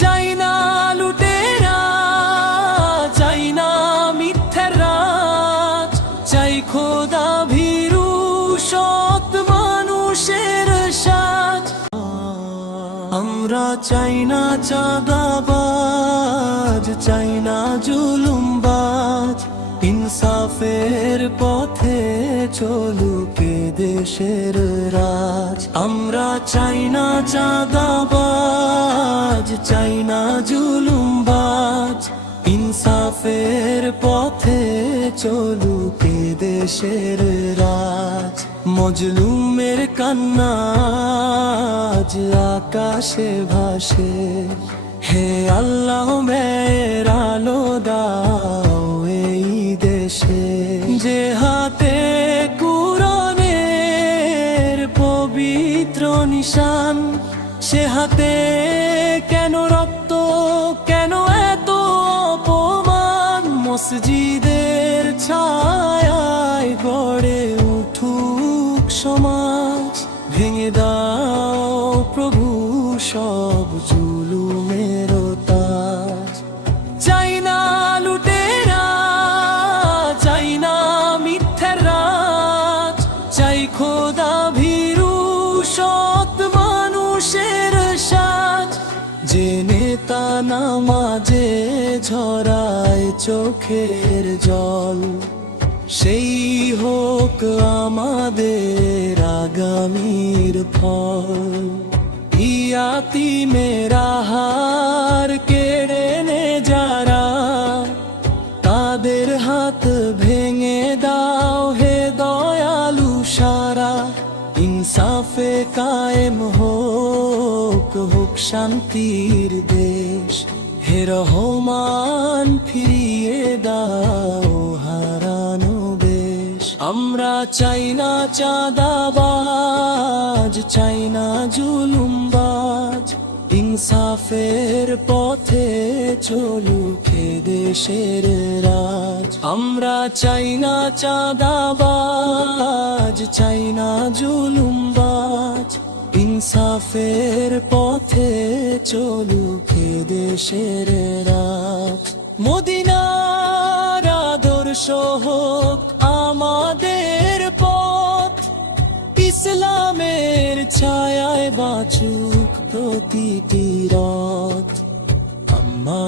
চাই না লুটেরা, চাই না মিথ্যার রাজ, চাই খোদা ভীরু সৎ মানুষের সাজ। আমরা চাই না চাঁদাবাজ, চাই না জুলুমবাজ, ইনসাফের পথে চলুক এ দেশের রাজ। আমরা চাই না চাঁদাবাজ, চাই না জুলুমবাজ, ইনসাফের পথে চলুক এ দেশের রাজ। মজলুমের কান্না আজ আকাশে ভাসে, হে আল্লাহ মেয়ের আলো দাও এই দেশে। যে হাতে কুরআনের পবিত্র নিশান, সে হাতে কেন রক্ত, কেন এত অপমান? মসজিদের ছায়ায় গড়ে উঠুক সমাজ, ভেঙে দাও প্রভু সব জুলুমের তাজ। চাই না লুটেরা, চাই না মিথ্যার রাজ, চাই খোদা ভীরু সৎ মানুষের সাজ। যে নেতা নামাজে ঝরায় চোখের জল, সেই হোক আমাদের আগামীর ফল। ইয়াতীমেরা হার কেড়ে নে যারা, তাদের হাত ভেঙে দাও হে দয়ালু সারা। ইনসাফে কায়েম হোক, হোক শান্তির দেশ, হে রহমান ফিরিয়ে দাও হারানো বেশ। আমরা চাই না চাঁদাবাজ, চাই না জুলুমবাজ, ইনসাফের পথে চলুক এ দেশের রাজ। আমরা চাই না চাঁদাবাজ, চাই না জুলুমবাজ, ইনসাফের পথে চলুক এ দেশের রাজ। মদিনার আদর্শ হোক আমাদের পথ, ইসলামের ছায়ায় বাঁচুক প্রতিটি রথ। আম্মা